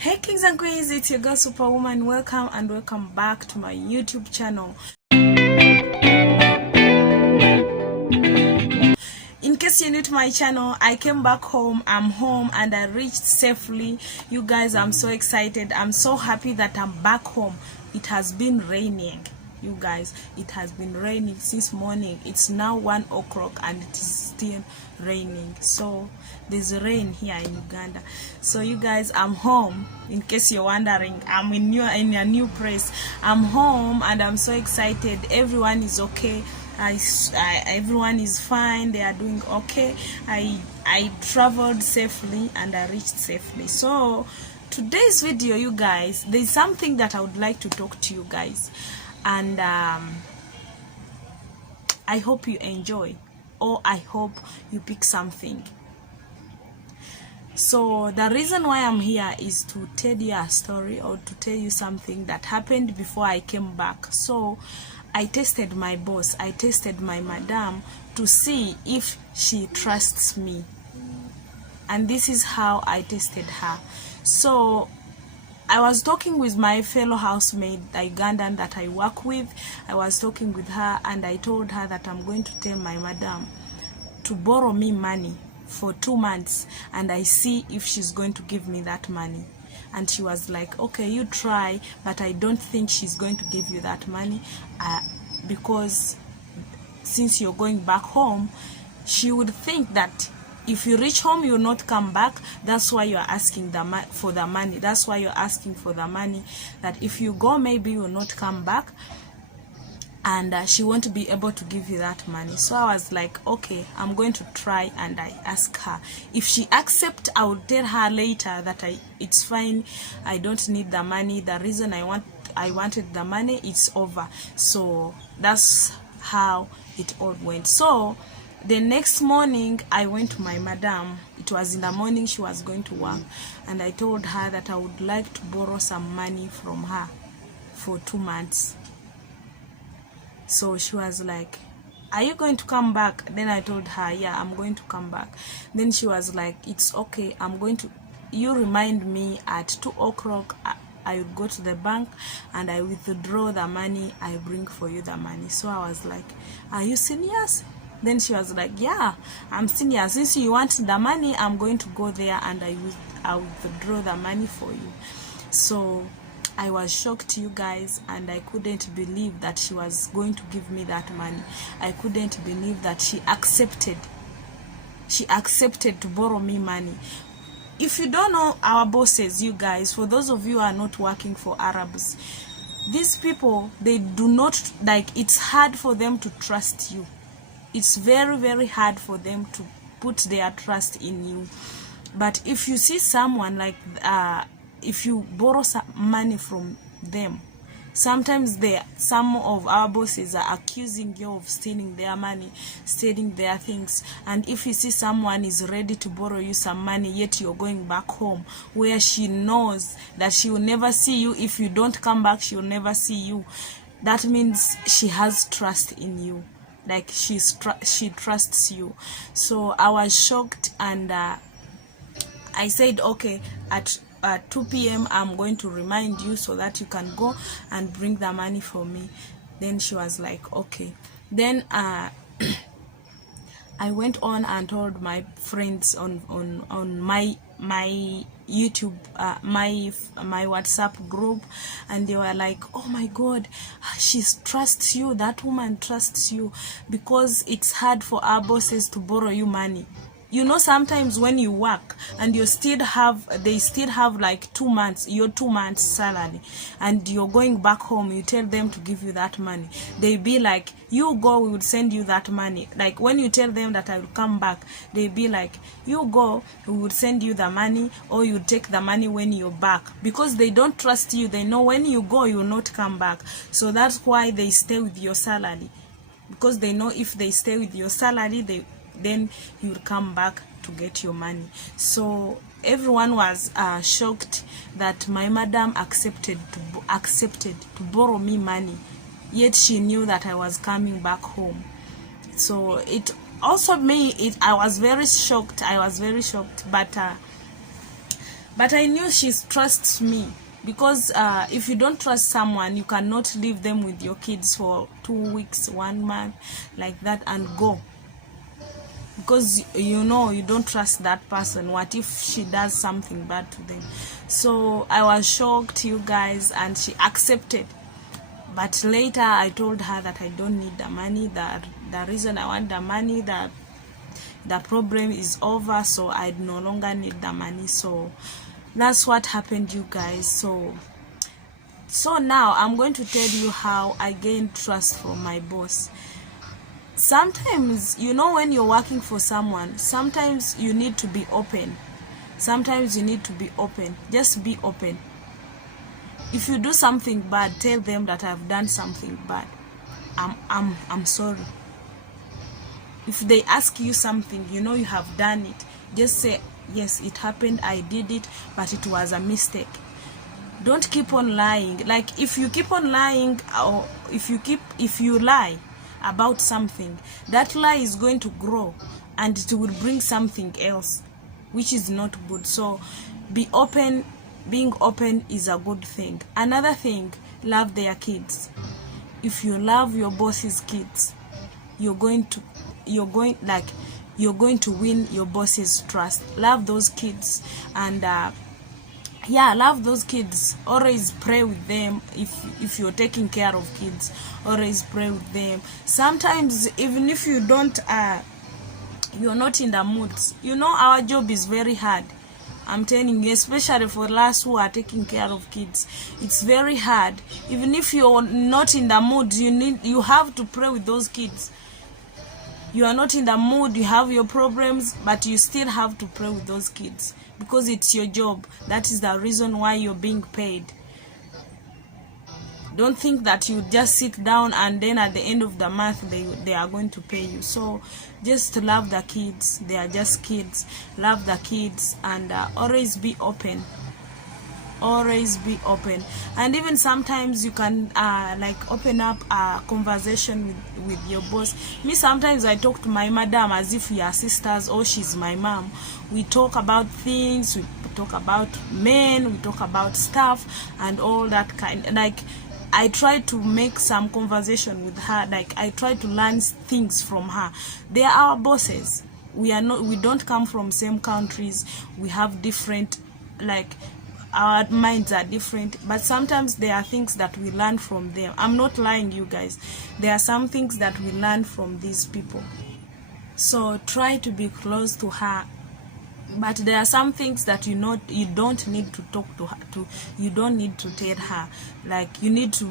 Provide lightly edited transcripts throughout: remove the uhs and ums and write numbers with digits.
Hey kings and queens, it's your girl Superwoman. Welcome and welcome back to my YouTube channel. In case you're new to my channel, I came back home. I'm home and I reached safely. You guys, I'm so excited. I'm so happy that I'm back home. It has been raining. You guys, it has been raining since morning. It's now 1 o'clock and it is still raining. So there's rain here in Uganda. So you guys, I'm home. In case you're wondering, I'm in a new place. I'm home and I'm so excited. Everyone is okay. Everyone is fine. They are doing okay. I traveled safely and I reached safely. So today's video, you guys, there's something that I would like to talk to you guys, and I hope you enjoy, or I hope you pick something. So the reason why I'm here is to tell you a story, or to tell you something that happened before I came back. So I tested my boss, I tested my madam to see if she trusts me, and this is how I tested her. So I was talking with my fellow housemate, the Ugandan that I work with. I was talking with her and I told her that I'm going to tell my madam to borrow me money for 2 months, and I see if she's going to give me that money. And she was like, okay, you try, but I don't think she's going to give you that money, because since you're going back home, she would think that if you reach home, you'll not come back. That's why you're asking for the money. That's why you're asking for the money, that if you go, maybe you will not come back, and she won't be able to give you that money. So I was like, okay, I'm going to try, and I ask her. If she accepts, I will tell her later that it's fine, I don't need the money. The reason I wanted the money, it's over. So that's how it all went. So the next morning, I went to my madam. It was in the morning, she was going to work, and I told her that I would like to borrow some money from her for 2 months. So she was like, are you going to come back? Then I told her, yeah, I'm going to come back. Then she was like, it's okay, you remind me at 2 o'clock, I will go to the bank and I withdraw the money, I bring for you the money. So I was like, are you serious? Then she was like, yeah, I'm serious. Since you want the money, I'm going to go there and I will withdraw the money for you. So I was shocked, you guys, and I couldn't believe that she was going to give me that money. I couldn't believe that she accepted to borrow me money. If you don't know our bosses, you guys, for those of you who are not working for Arabs, these people, they do not, like, it's hard for them to trust you. It's very, very hard for them to put their trust in you. But if you see someone like, if you borrow some money from them, sometimes some of our bosses are accusing you of stealing their money, stealing their things. And if you see someone is ready to borrow you some money, yet you're going back home, where she knows that she will never see you, if you don't come back, she will never see you, that means she has trust in you. Like, she trusts you. So I was shocked, and I said, okay, at 2 p.m. I'm going to remind you so that you can go and bring the money for me. Then she was like, okay. Then I went on and told my friends on my YouTube, my WhatsApp group, and they were like, oh my God, she trusts you, that woman trusts you, because it's hard for our bosses to borrow you money. You know, sometimes when you work and they still have like 2 months, your 2 months salary, and you're going back home, you tell them to give you that money, they be like, you go, we will send you that money. Like, when you tell them that I will come back, they be like, you go, we will send you the money, or you take the money when you're back, because they don't trust you. They know when you go, you will not come back. So that's why they stay with your salary, because they know if they stay with your salary, then you will come back to get your money. So everyone was shocked that my madam accepted to borrow me money, yet she knew that I was coming back home. So it also I was very shocked. But But I knew she trusts me, because if you don't trust someone, you cannot leave them with your kids for 2 weeks, 1 month, like that, and go, because you know you don't trust that person. What if she does something bad to them? So I was shocked, you guys, and she accepted. But later I told her that I don't need the money, that the reason I want the money, that the problem is over, so I no longer need the money. So that's what happened, you guys. So now I'm going to tell you how I gained trust from my boss. Sometimes, you know, when you're working for someone, sometimes you need to be open. Sometimes you need to be open. Just be open. If you do something bad, tell them that I've done something bad. I'm sorry. If they ask you something, you know you have done it, just say, yes, it happened, I did it, but it was a mistake. Don't keep on lying. Like, if you keep on lying, or if you lie about something, that lie is going to grow and it will bring something else, which is not good. So be open. Being open is a good thing. Another thing, love their kids. If you love your boss's kids, you're going to win your boss's trust. Love those kids, and love those kids. Always pray with them. If you're taking care of kids, always pray with them. Sometimes, even if you don't you're not in the mood, you know, our job is very hard. I'm telling you, especially for us who are taking care of kids, it's very hard. Even if you're not in the mood, you have to pray with those kids. You are not in the mood, you have your problems, but you still have to pray with those kids, because it's your job. That is the reason why you're being paid. Don't think that you just sit down and then at the end of the month they are going to pay you. So just love the kids. They are just kids. Love the kids, and always be open. Always be open. And even sometimes you can like open up a conversation with your boss. Me, sometimes I talk to my madam as if we are sisters, or she's my mom. We talk about things, we talk about men, we talk about stuff and all that kind. Like, I try to make some conversation with her. Like, I try to learn things from her. They are our bosses. We don't come from same countries. We have different, like, our minds are different, but sometimes there are things that we learn from them. I'm not lying, you guys. There are some things that we learn from these people. So try to be close to her. But there are some things that you don't need to talk to her you don't need to tell her. Like, you need to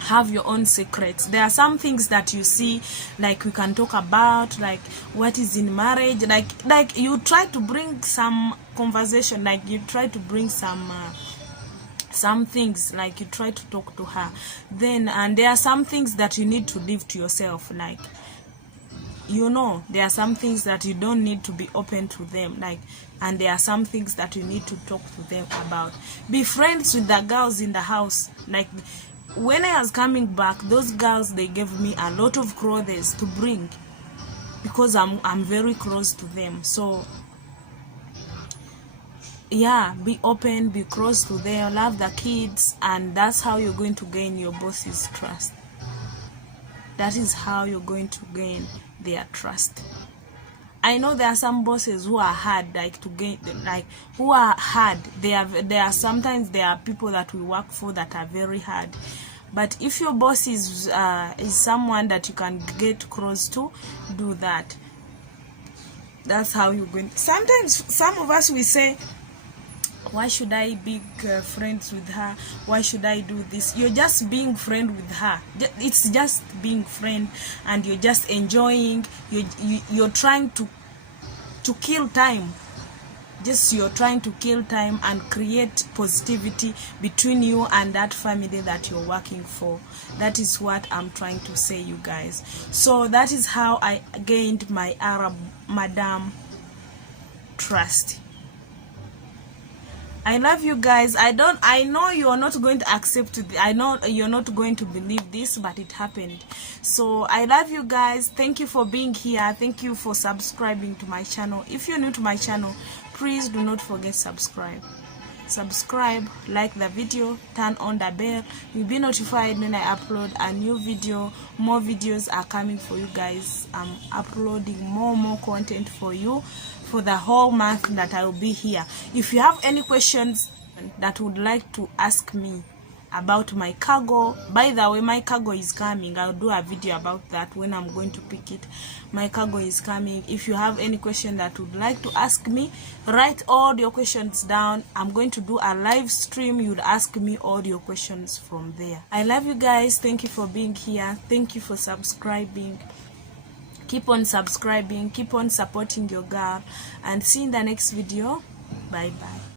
have your own secrets. There are some things that you see, like, we can talk about, like what is in marriage, like you try to bring some conversation, like you try to bring some things, like you try to talk to her. Then, and there are some things that you need to leave to yourself. Like, you know, there are some things that you don't need to be open to them, like, and there are some things that you need to talk to them about. Be friends with the girls in the house. Like, when I was coming back, those girls, they gave me a lot of clothes to bring, because I'm very close to them. So yeah, be open, be close to them, love the kids, and that's how you're going to gain your boss's trust. That is how you're going to gain their trust. I know there are some bosses who are hard, like, to gain, like, who are hard. There are sometimes there are people that we work for that are very hard. But if your boss is someone that you can get close to, do that. That's how you're going. Sometimes some of us, we say, why should I be friends with her? Why should I do this? You're just being friend with her. It's just being friend, and you're just enjoying. You're trying to kill time. Just you're trying to kill time and create positivity between you and that family that you're working for. That is what I'm trying to say, you guys. So that is how I gained my Arab madam trust. I love you guys. I know you're not going to accept it. I know you're not going to believe this, but it happened. So I love you guys. Thank you for being here. Thank you for subscribing to my channel. If you're new to my channel, please do not forget subscribe, like the video, turn on the bell. You'll be notified when I upload a new video. More videos are coming for you guys. I'm uploading more content for you for the whole month that I will be here. If you have any questions that would like to ask me about my cargo, by the way, my cargo is coming. I'll do a video about that when I'm going to pick it. My cargo is coming. If you have any question that would like to ask me, write all your questions down. I'm going to do a live stream. You'd ask me all your questions from there. I love you guys. Thank you for being here. Thank you for subscribing. Keep on subscribing, keep on supporting your girl, and see you in the next video. Bye bye.